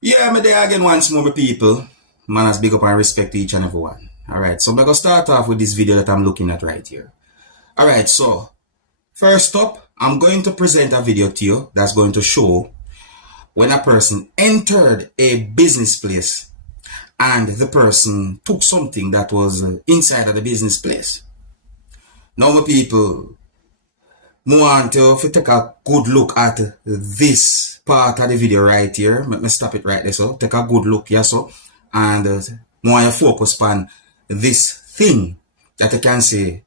Yeah, me there again once more, my people. Manners, big up and respect to each and every one. Alright, so I'm going to start off with this video that I'm looking at right here. Alright, so first up, I'm going to present a video to you that's going to show when a person entered a business place and the person took something that was inside of the business place. Now, my people, I want to take a good look at this part of the video right here. Let me stop it right there. So take a good look here, so, and I want to focus on this thing that you can see,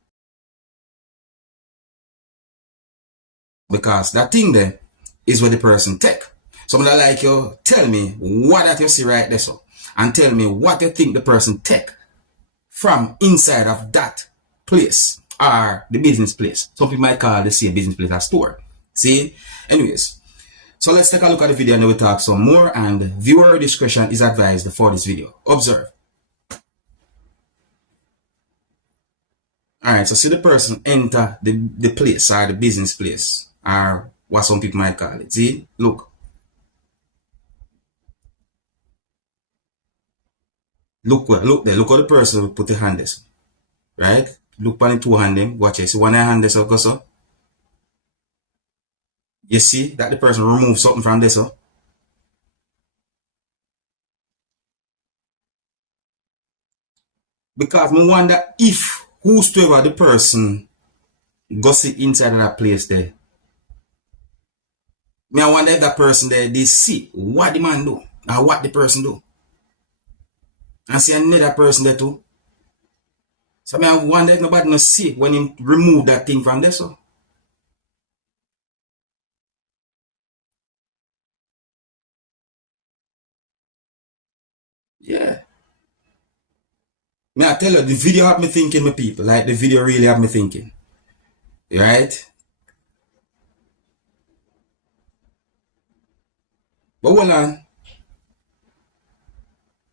because that thing there is what the person take. So I'm like you, tell me what that you see right there, so, and tell me what you think the person take from inside of that place or the business place. Some people might call the same business place a store. See? Anyways, so let's take a look at the video and then we'll talk some more, and viewer discretion is advised for this video. Observe. Alright, so see the person enter the place or the business place, or what some people might call it. See? Look. Look where, look there. Look how the person put the hand this. Right? Look on the two hand, watch it. See one hand this up, go so. You see that the person removed something from this, so. Because I wonder if whosoever the person go sit inside of that place there. I wonder if that person there, they see what the man do or what the person do. And see another person there too. So I wonder if nobody no see when he remove that thing from there, so. Yeah. I tell you, the video have me thinking, my people. Like, the video really have me thinking. Right? But hold on.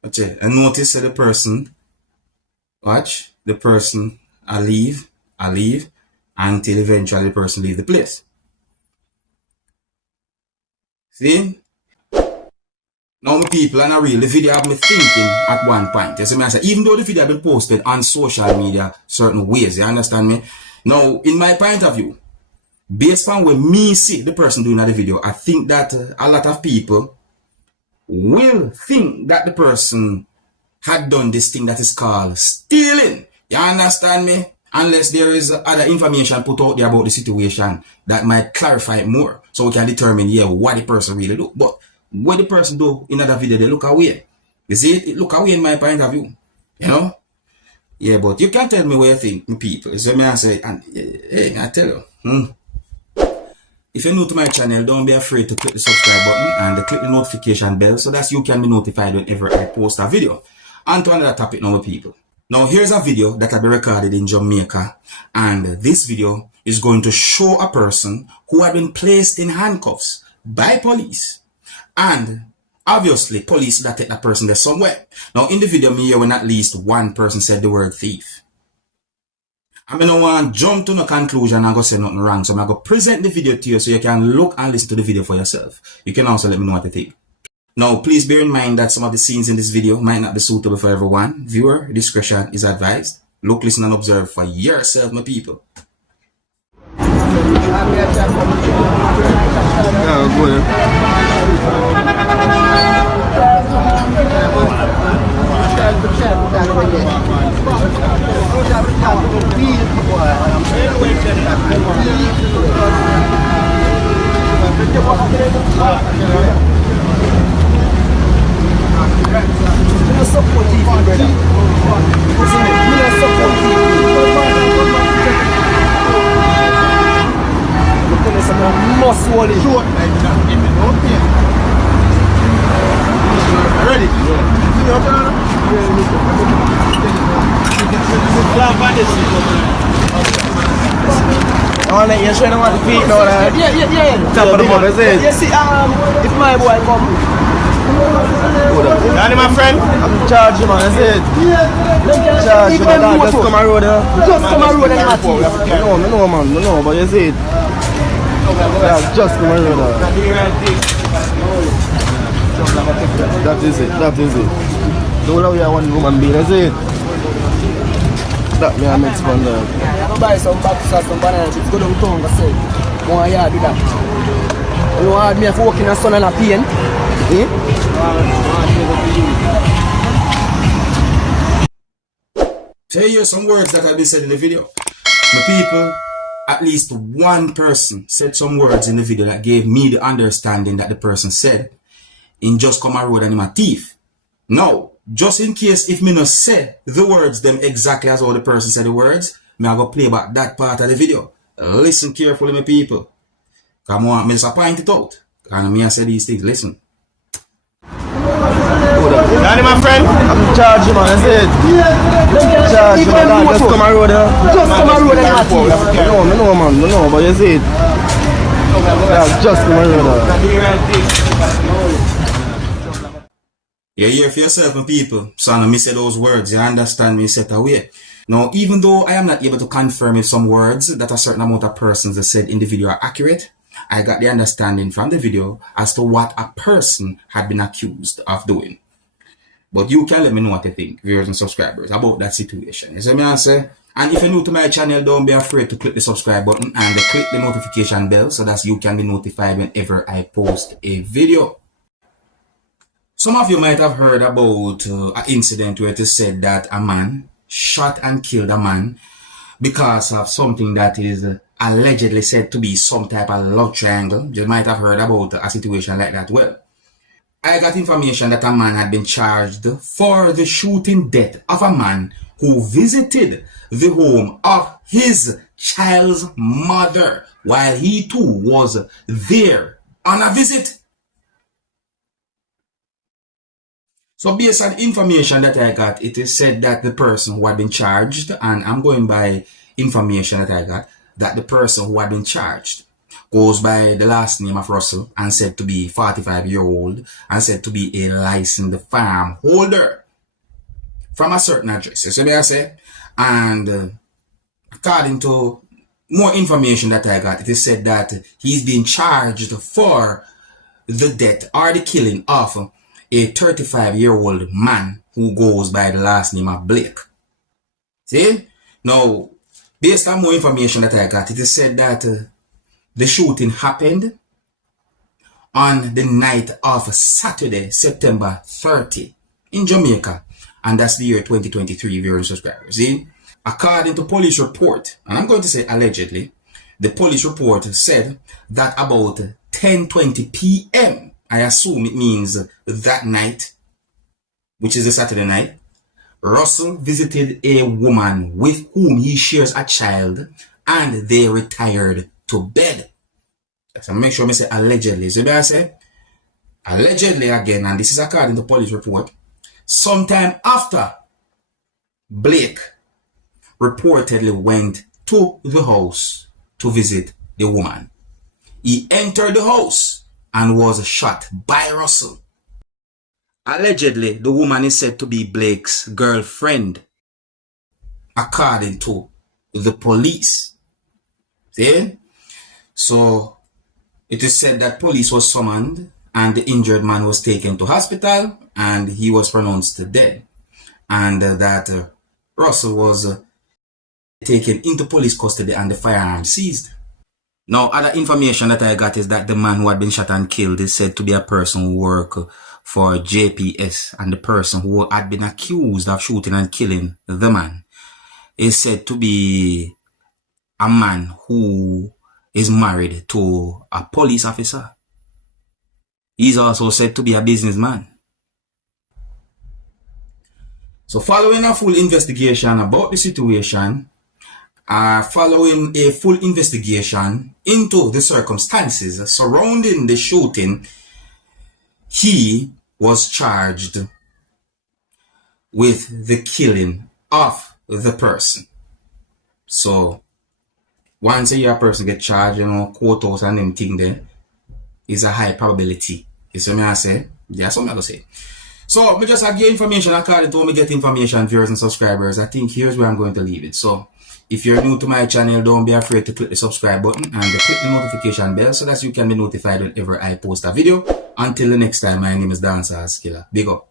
Watch it. And notice that the person, watch, the person, I leave, until eventually the person leave the place. See? Now, my people, and I real, the video have me thinking at one point. You see me, I say, even though the video have been posted on social media certain ways, you understand me? Now, in my point of view, based on what me see the person doing the video, I think that a lot of people will think that the person had done this thing that is called stealing. You understand me? Unless there is other information put out there about the situation that might clarify it more, so we can determine, yeah, what the person really do. But what the person do in another video, they look away. You see it? It look away in my point of view. You know? Yeah, but you can't tell me what you think, people. So me I say, and hey, I tell you. If you're new to my channel, don't be afraid to click the subscribe button and click the notification bell so that you can be notified whenever I post a video. On to another topic now, people. Now, here's a video that I be recorded in Jamaica, and this video is going to show a person who had been placed in handcuffs by police. And obviously, police that take that person there somewhere. Now, in the video, me hear when at least one person said the word thief. I don't want to jump to no conclusion and go say nothing wrong. So I'm going to present the video to you so you can look and listen to the video for yourself. You can also let me know what you think. Now, please bear in mind that some of the scenes in this video might not be suitable for everyone. Viewer discretion is advised. Look, listen, and observe for yourself, my people. Ready? I want to let you show them what the feet now. Yeah. Top of the mug, is it? You see, if my boy come. Danny, my friend. I'm charging, man, is it? Charge, man, just come a road. Just come a road and not no, man, no, but you see it. Yeah, just come a road. That is it. That is it. Don't allow you one woman being, is it? That me a next one there. I'm gonna buy some bags or some bananas. It's good on tongue, I say. One yard do that. You know me have work in the sun and a pain. Tell you some words that have been said in the video. The people, at least one person said some words in the video that gave me the understanding that the person said in just come a road and him a thief. Now, just in case if me not say the words them exactly as how the person said the words, me I go play back that part of the video. Listen carefully, my people. Come on, me just point it out. And me I say these things, listen. Danny, my friend, I'm charging, man. I said, charge, man. Just come a road, just come a road and not thief. No, man, no, but you see it. Just come a road. You hear for yourself, my people. So now me say those words, you understand me set away. Now, even though I am not able to confirm if some words that a certain amount of persons have said in the video are accurate, I got the understanding from the video as to what a person had been accused of doing. But you can let me know what you think, viewers and subscribers, about that situation. You see me I say? And if you're new to my channel, don't be afraid to click the subscribe button and click the notification bell so that you can be notified whenever I post a video. Some of you might have heard about an incident where it is said that a man shot and killed a man because of something that is allegedly said to be some type of love triangle. You might have heard about a situation like that. Well, I got information that a man had been charged for the shooting death of a man who visited the home of his child's mother while he too was there on a visit. So based on information that I got, it is said that the person who had been charged, and I'm going by information that I got, that the person who had been charged goes by the last name of Russell and said to be 45-year-old and said to be a licensed farm holder from a certain address. You see what I say? And according to more information that I got, it is said that he's being charged for the death or the killing of a 35-year-old man who goes by the last name of Blake. See? Now, based on more information that I got, it is said that the shooting happened on the night of Saturday, September 30 in Jamaica. And that's the year 2023, viewers and subscribers. See? According to police report, and I'm going to say allegedly, the police report said that about 10:20 p.m., I assume it means that night, which is a Saturday night, Russell visited a woman with whom he shares a child and they retired to bed. So make sure I say allegedly. So I say allegedly again, and this is according to police report. Sometime after, Blake reportedly went to the house to visit the woman. He entered the house and was shot by Russell. Allegedly, the woman is said to be Blake's girlfriend, according to the police. See? So, it is said that police was summoned and the injured man was taken to hospital and he was pronounced dead. And that Russell was taken into police custody and the firearm seized. Now, other information that I got is that the man who had been shot and killed is said to be a person who worked for JPS, and the person who had been accused of shooting and killing the man is said to be a man who is married to a police officer. He's also said to be a businessman. So following a full investigation about the situation, following a full investigation into the circumstances surrounding the shooting, he was charged with the killing of the person. So once a person get charged, courthouse and them thing there, is a high probability. You see what I say? Yeah, something I go say. So me just give information according to me get information, viewers and subscribers. I think here's where I'm going to leave it. So if you're new to my channel, don't be afraid to click the subscribe button and click the notification bell so that you can be notified whenever I post a video. Until the next time, my name is Dancehall Skilla. Big up.